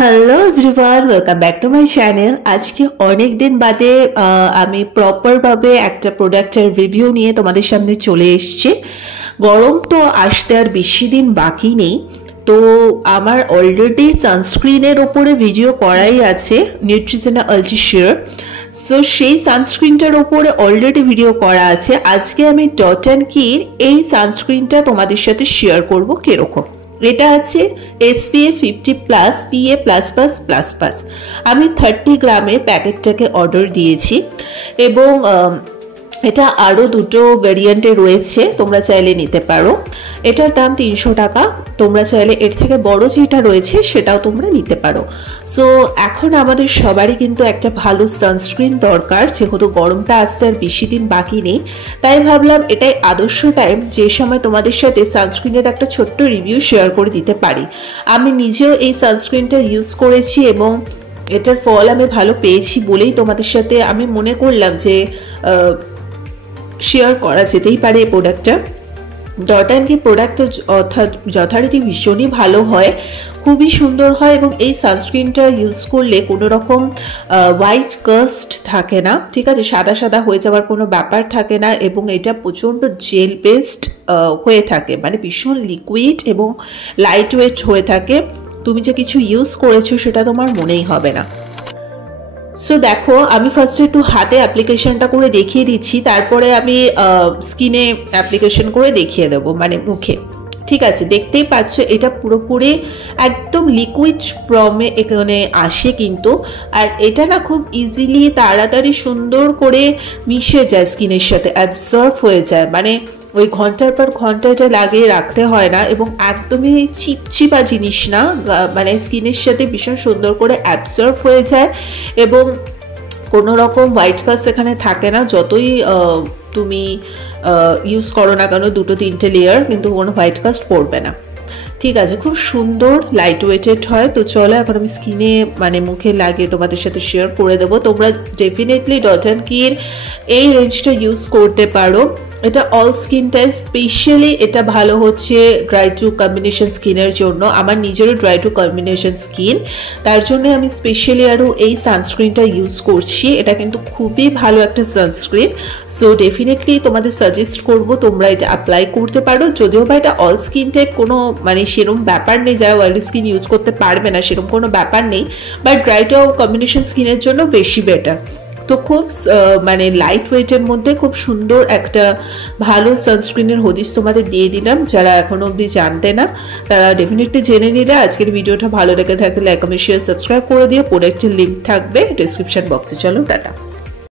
Hello everyone, welcome back to my channel. আজকে অনেক দিন বাদে আমি প্রপারভাবে একটা প্রোডাক্টের রিভিউ নিয়ে তোমাদের সামনে চলে এসেছি। গরম তো আসতে আর বেশি দিন বাকি নেই, তো আমার অলরেডি সানস্ক্রিনের ওপরে ভিডিও করাই আছে, নিউট্রিজেনা আলট্রা শিওর। সো সেই সানস্ক্রিনটার ওপরে অলরেডি ভিডিও করা আছে। আজকে আমি ডট অ্যান্ড কির এই সানস্ক্রিনটা তোমাদের সাথে শেয়ার করব কিরকম। এটা আছে SPF 50+, PA++++। আমি 30 গ্রামের প্যাকেটটাকে অর্ডার দিয়েছি এবং এটা আরও দুটো ভ্যারিয়েন্টে রয়েছে, তোমরা চাইলে নিতে পারো। এটার দাম 300 টাকা। তোমরা চাইলে এর থেকে বড় যেটা রয়েছে সেটাও তোমরা নিতে পারো। সো এখন আমাদের সবারই কিন্তু একটা ভালো সানস্ক্রিন দরকার, যেহেতু গরমটা আসতে আর বেশি দিন বাকি নেই। তাই ভাবলাম এটাই আদর্শ টাইম যে সময় তোমাদের সাথে সানস্ক্রিনের একটা ছোট্ট রিভিউ শেয়ার করে দিতে পারি। আমি নিজেও এই সানস্ক্রিনটা ইউজ করেছি এবং এটার ফল আমি ভালো পেয়েছি বলেই তোমাদের সাথে আমি মনে করলাম যে শেয়ার করা যেতেই পারে এই প্রোডাক্টটা। ডট অ্যান্ড কি প্রোডাক্টটা অর্থাৎ যথারীতি ভীষণই ভালো হয়, খুবই সুন্দর হয় এবং এই সানস্ক্রিনটা ইউজ করলে কোনো রকম হোয়াইট কাস্ট থাকে না, ঠিক আছে, সাদা সাদা হয়ে যাওয়ার কোনো ব্যাপার থাকে না এবং এটা প্রচণ্ড জেল বেসড হয়ে থাকে, মানে ভীষণ লিকুইড এবং লাইট ওয়েট হয়ে থাকে। তুমি যে কিছু ইউজ করেছো সেটা তোমার মনেই হবে না। সো দেখো, আমি ফার্স্টে একটু হাতে অ্যাপ্লিকেশনটা করে দেখিয়ে দিচ্ছি, তারপরে আমি স্কিনে অ্যাপ্লিকেশন করে দেখিয়ে দেবো, মানে মুখে। ঠিক আছে, দেখতেই পাচ্ছ এটা পুরোপুরি একদম লিকুইড ফর্মে এখানে আসে কিন্তু। আর এটা না খুব ইজিলি তাড়াতাড়ি সুন্দর করে মিশে যায় স্কিনের সাথে, অ্যাবজর্ব হয়ে যায়, মানে ওই ঘন্টার পর ঘন্টা এটা লাগিয়ে রাখতে হয় না এবং একদমই চিপচিপা জিনিস না, মানে স্কিনের সাথে ভীষণ সুন্দর করে অ্যাবজর্ব হয়ে যায় এবং কোনো রকম হোয়াইট কাস্ট এখানে থাকে না। যতই তুমি ইউজ করো না কেন, 2-3টে লেয়ার, কিন্তু কোনো হোয়াইট কাস্ট পড়বে না। ঠিক আছে, খুব সুন্দর লাইট ওয়েটেড হয়। তো চলো এখন আমি স্কিনে মানে মুখে লাগিয়ে তোমাদের সাথে শেয়ার করে দেবো। তোমরা ডেফিনেটলি ডট অ্যান্ড কির এই রেঞ্জটা ইউজ করতে পারো। এটা অল স্কিন টাইপ, স্পেশালি এটা ভালো হচ্ছে ড্রাই টু কম্বিনেশন স্কিনের জন্য। আমার নিজেরও ড্রাই টু কম্বিনেশন স্কিন, তার জন্য আমি স্পেশালি আরও এই সানস্ক্রিনটা ইউজ করছি। এটা কিন্তু খুবই ভালো একটা সানস্ক্রিন। সো ডেফিনেটলি তোমাদের সাজেস্ট করব তোমরা এটা অ্যাপ্লাই করতে পারো। যদিও বা এটা অল স্কিন টাইপ, কোনো মানে সেরকম ব্যাপার নেই, যারা অয়েলি স্কিন ইউজ করতে পারবে না সেরকম কোনো ব্যাপার নেই, বাট ড্রাই টু কম্বিনেশন স্কিনের জন্য বেশি বেটার। তো খুব মানে লাইট ওয়েটের মধ্যে খুব সুন্দর একটা ভালো সানস্ক্রিনের হদিশ তোমাদের দিয়ে দিলাম। যারা এখনো অবধি জানতে না তারা ডেফিনেটলি জেনে নিলে। আজকের ভিডিওটা ভালো লেগে থাকলে লাইক, কমেন্ট, শেয়ার, সাবস্ক্রাইব করে দিও। প্রোডাক্টের লিঙ্ক থাকবে ডেসক্রিপশন বক্সে। চলো টাটা।